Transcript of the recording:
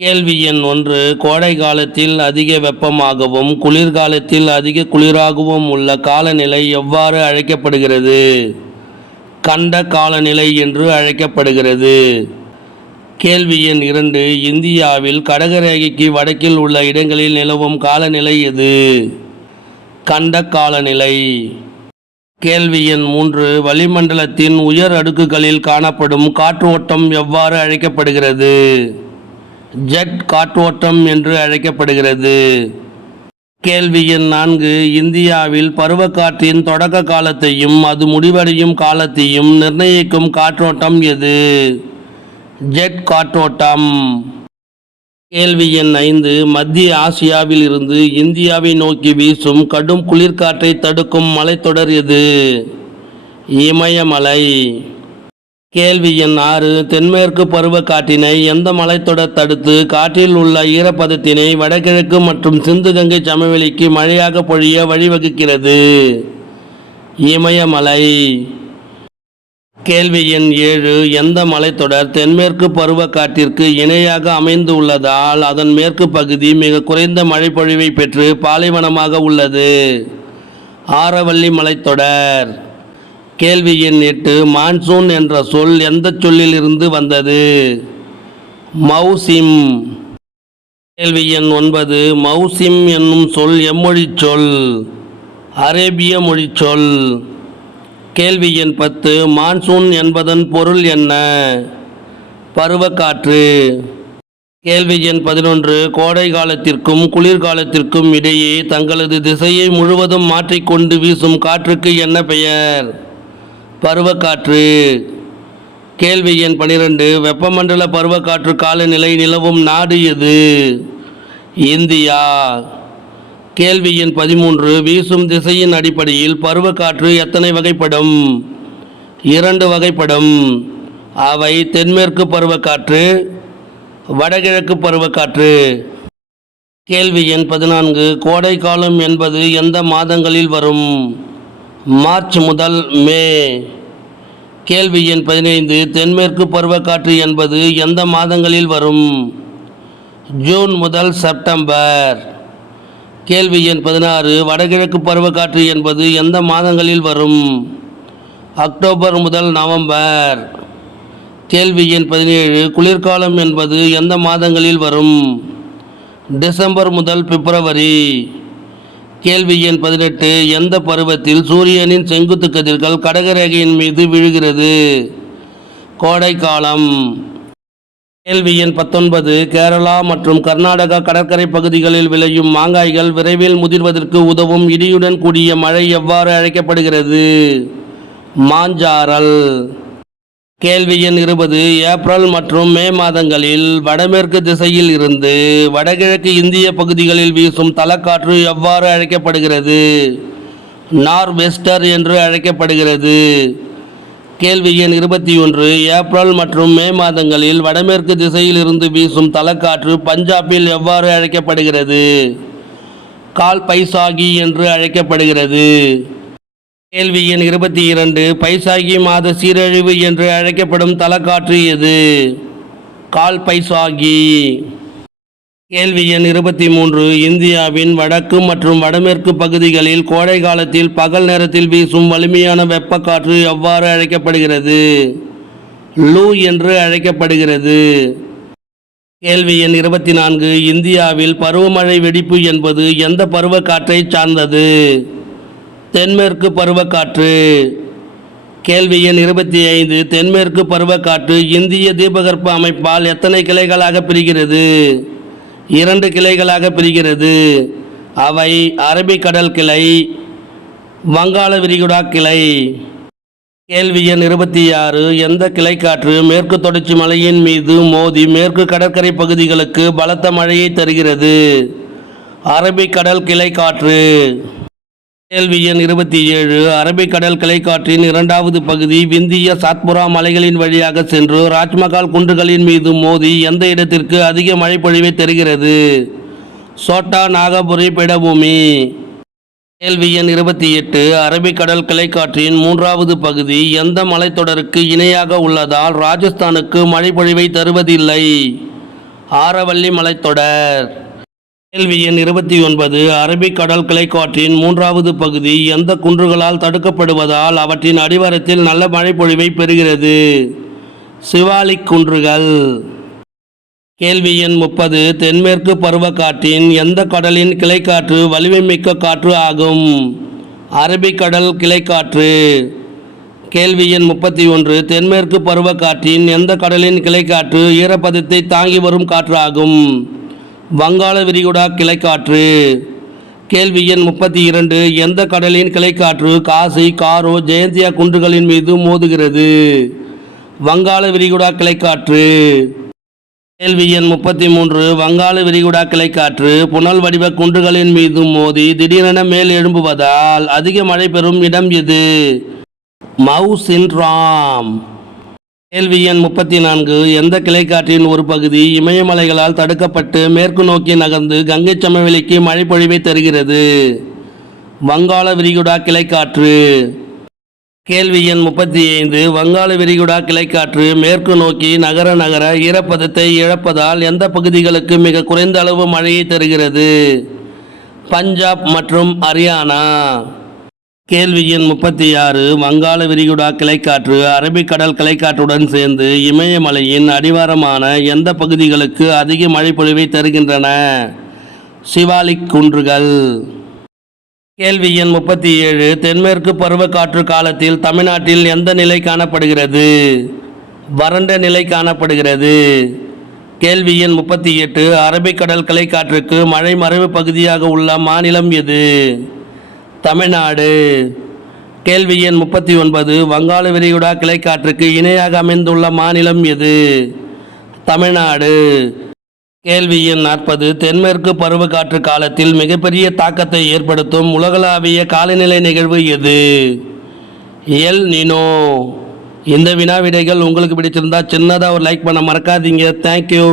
கேள்வி எண் 1. கோடை காலத்தில் அதிக வெப்பமாகவும் குளிர்காலத்தில் அதிக குளிராகவும் உள்ள காலநிலை எவ்வாறு அழைக்கப்படுகிறது? கண்ட காலநிலை என்று அழைக்கப்படுகிறது. கேள்வி எண் 2. இந்தியாவில் கடகரேகைக்கு வடக்கில் உள்ள இடங்களில் நிலவும் காலநிலை எது? கண்ட காலநிலை. கேள்வி எண் 3. வளிமண்டலத்தின் உயர் அடுக்குகளில் காணப்படும் காற்றோட்டம் எவ்வாறு அழைக்கப்படுகிறது? ஜெட் காற்றோட்டம் என்று அழைக்கப்படுகிறது. கேள்வி எண் 4. இந்தியாவில் பருவக்காற்றின் தொடக்க காலத்தையும் அது முடிவடையும் காலத்தையும் நிர்ணயிக்கும் காற்றோட்டம் எது? ஜெட் காற்றோட்டம். கேள்வி எண் 5. மத்திய ஆசியாவில் இருந்து இந்தியாவை நோக்கி வீசும் கடும் குளிர்காற்றை தடுக்கும் மலைத்தொடர் எது? இமயமலை. கேள்வி எண் 6. தென்மேற்கு பருவக்காற்றினை எந்த மலைத்தொடர் தடுத்து காற்றில் உள்ள ஈரப்பதத்தினை வடகிழக்கு மற்றும் சிந்து கங்கை சமவெளிக்கு மழையாக பொழிய வழிவகுக்கிறது? இமயமலை. கேள்வி எண் 7. எந்த மலைத்தொடர் தென்மேற்கு பருவக்காற்றிற்கு இணையாக அமைந்து உள்ளதால் அதன் மேற்கு பகுதி மிக குறைந்த மழைப்பொழிவை பெற்று பாலைவனமாக உள்ளது? ஆரவல்லி மலைத்தொடர். கேள்வி எண் 8. மான்சூன் என்ற சொல் எந்த சொல்லில் இருந்து வந்தது? மௌசிம். கேள்வி எண் 9. மௌசிம் என்னும் சொல் எம்மொழி சொல்? அரேபிய மொழி சொல். கேள்வி எண் 10. மான்சூன் என்பதன் பொருள் என்ன? பருவக்காற்று. கேள்வி எண் 11. கோடை காலத்திற்கும் குளிர்காலத்திற்கும் இடையே தங்களது திசையை முழுவதும் மாற்றிக்கொண்டு வீசும் காற்றுக்கு என்ன பெயர்? பருவக்காற்று. கேள்வி எண் 12. வெப்பமண்டல பருவக்காற்று காலநிலை நிலவும் நாடு எது? இந்தியா. கேள்வி எண் 13. வீசும் திசையின் அடிப்படையில் பருவக்காற்று எத்தனை வகைப்படும்? 2 வகைப்படும். அவை தென்மேற்கு பருவக்காற்று, வடகிழக்கு பருவக்காற்று. கேள்வி எண் 14. கோடை காலம் என்பது எந்த மாதங்களில் வரும்? மார்ச் முதல் மே. கேள்வி எண் 15. தென்மேற்கு பருவக்காற்று என்பது எந்த மாதங்களில் வரும்? ஜூன் முதல் செப்டம்பர். கேள்வி எண் 16. வடகிழக்கு பருவக்காற்று என்பது எந்த மாதங்களில் வரும்? அக்டோபர் முதல் நவம்பர். கேள்வி எண் 17. குளிர்காலம் என்பது எந்த மாதங்களில் வரும்? டிசம்பர் முதல் பிப்ரவரி. கேள்வி எண் 18. எந்த பருவத்தில் சூரியனின் செங்குத்து கதிர்கள் கடகரேகையின் மீது விழுகிறது? கோடைக்காலம். கேள்வி எண் 19. கேரளா மற்றும் கர்நாடகா கடற்கரை பகுதிகளில் விளையும் மாங்காய்கள் விரைவில் முதிர்வதற்கு உதவும் இடியுடன் கூடிய மழை எவ்வாறு அழைக்கப்படுகிறது? மாஞ்சாரல். கேள்வி எண் 20. ஏப்ரல் மற்றும் மே மாதங்களில் வடமேற்கு திசையில் இருந்து வடகிழக்கு இந்திய பகுதிகளில் வீசும் தலக்காற்று எவ்வாறு அழைக்கப்படுகிறது? நார்வெஸ்டர் என்று அழைக்கப்படுகிறது. கேள்வி எண் 21. ஏப்ரல் மற்றும் மே மாதங்களில் வடமேற்கு திசையில் இருந்து வீசும் தலக்காற்று பஞ்சாபில் எவ்வாறு அழைக்கப்படுகிறது? கால் பைசாகி என்று அழைக்கப்படுகிறது. கேள்வி எண் 22. பைசாகி மாத சீரழிவு என்று அழைக்கப்படும் தலக்காற்று எது? கால் பைசாகி. கேள்வி எண் 23. இந்தியாவின் வடக்கு மற்றும் வடமேற்கு பகுதிகளில் கோடை காலத்தில் பகல் நேரத்தில் வீசும் வலிமையான வெப்பக்காற்று எவ்வாறு அழைக்கப்படுகிறது? லூ என்று அழைக்கப்படுகிறது. கேள்வி எண் 24. இந்தியாவில் பருவமழை வெடிப்பு என்பது எந்த பருவக்காற்றை சார்ந்தது? தென்மேற்கு பருவக்காற்று. கேள்வி எண் 25. தென்மேற்கு பருவக்காற்று இந்திய தீபகற்ப அமைப்பால் எத்தனை கிளைகளாக பிரிகிறது? 2 கிளைகளாக பிரிகிறது. அவை அரபிக்கடல் கிளை, வங்காள விரிகுடா கிளை. கேள்வி எண் 26. எந்த கிளைக்காற்று மேற்கு தொடர்ச்சி மலையின் மீது மோதி மேற்கு கடற்கரை பகுதிகளுக்கு பலத்த மழையை தருகிறது? அரபிக்கடல் கிளை காற்று. கேள்வி எண் 27. அரபிக்கடல் கிளைக்காற்றின் 2வது பகுதி விந்திய சாத்புரா மலைகளின் வழியாக சென்று ராஜ்மகால் குன்றுகளின் மீது மோதி எந்த இடத்திற்கு அதிக மழைப்பொழிவை தருகிறது? சோட்டா நாகபுரி பீடபூமி. கேள்வி எண் 28. அரபிக்கடல் கிளைக்காற்றின் 3வது பகுதி எந்த மலைத்தொடருக்கு இணையாக உள்ளதால் ராஜஸ்தானுக்கு மழைப்பொழிவை தருவதில்லை? ஆரவல்லி மலைத்தொடர். கேள்வி எண் 29. அரபிக்கடல் கிளைக்காற்றின் 3வது பகுதி எந்த குன்றுகளால் தடுக்கப்படுவதால் அவற்றின் அடிவாரத்தில் நல்ல மழைப்பொழிவை பெறுகிறது? சிவாலிக் குன்றுகள். கேள்வி எண் 30. தென்மேற்கு பருவக்காற்றின் எந்த கடலின் கிளைக்காற்று வலிமை மிக்க காற்று ஆகும்? அரபிக்கடல் கிளைக்காற்று. கேள்வி எண் 31. தென்மேற்கு பருவக்காற்றின் எந்த கடலின் கிளைக்காற்று ஈரப்பதத்தை தாங்கி வரும் காற்று ஆகும்? வங்காள விரிகுடா கிளைக்காற்று. கேள்வி எண் 32. எந்த கடலின் கிளைக்காற்று காசி, காரோ, ஜெயந்தியா குன்றுகளின் மீது மோதுகிறது? வங்காள விரிகுடா கிளைக்காற்று. கேள்வி எண் 33. வங்காள விரிகுடா கிளைக்காற்று புனல் வடிவ குன்றுகளின் மீது மோதி திடீரென மேல் எழும்புவதால் அதிக மழை பெறும் இடம் எது? மவுசின்ராம். கேள்வி எண் 34. எந்த கிளைக்காற்றின் ஒரு பகுதி இமயமலைகளால் தடுக்கப்பட்டு மேற்கு நோக்கி நகர்ந்து கங்கை சமவெளிக்கு மழை பொழிவை தருகிறது? வங்காள விரிகுடா கிளைக்காற்று. கேள்வி எண் 35. வங்காள விரிகுடா கிளைக்காற்று மேற்கு நோக்கி நகர நகர ஈரப்பதத்தை இழப்பதால் எந்த பகுதிகளுக்கு மிக குறைந்த அளவு மழையை தருகிறது? பஞ்சாப் மற்றும் ஹரியானா. கேள்வி எண் 36. வங்காள விரிகுடா கிளைக்காற்று அரபிக்கடல் கிளைக்காற்றுடன் சேர்ந்து இமயமலையின் அடிவாரமான எந்த பகுதிகளுக்கு அதிக மழைப்பொழிவை தருகின்றன? சிவாலிக் குன்றுகள். கேள்வி எண் 37. தென்மேற்கு பருவக்காற்று காலத்தில் தமிழ்நாட்டில் எந்த நிலை காணப்படுகிறது? வறண்ட நிலை காணப்படுகிறது. கேள்வி எண் 38. அரபிக்கடல் கிளைக்காற்றுக்கு மழை மறைவு பகுதியாக உள்ள மாநிலம் எது? தமிழ்நாடு. கேள்வி எண் 39. வங்காள விரிகுடா கிளைக்காற்றுக்கு இணையாக அமைந்துள்ள மாநிலம் எது? தமிழ்நாடு. கேள்வி எண் 40. தென்மேற்கு பருவக்காற்று காலத்தில் மிகப்பெரிய தாக்கத்தை ஏற்படுத்தும் உலகளாவிய காலநிலை நிகழ்வு எது? El Nino. இந்த வினா விடைகள் உங்களுக்கு பிடிச்சிருந்தா சின்னதாக ஒரு லைக் பண்ண மறக்காதீங்க. தேங்க்யூ.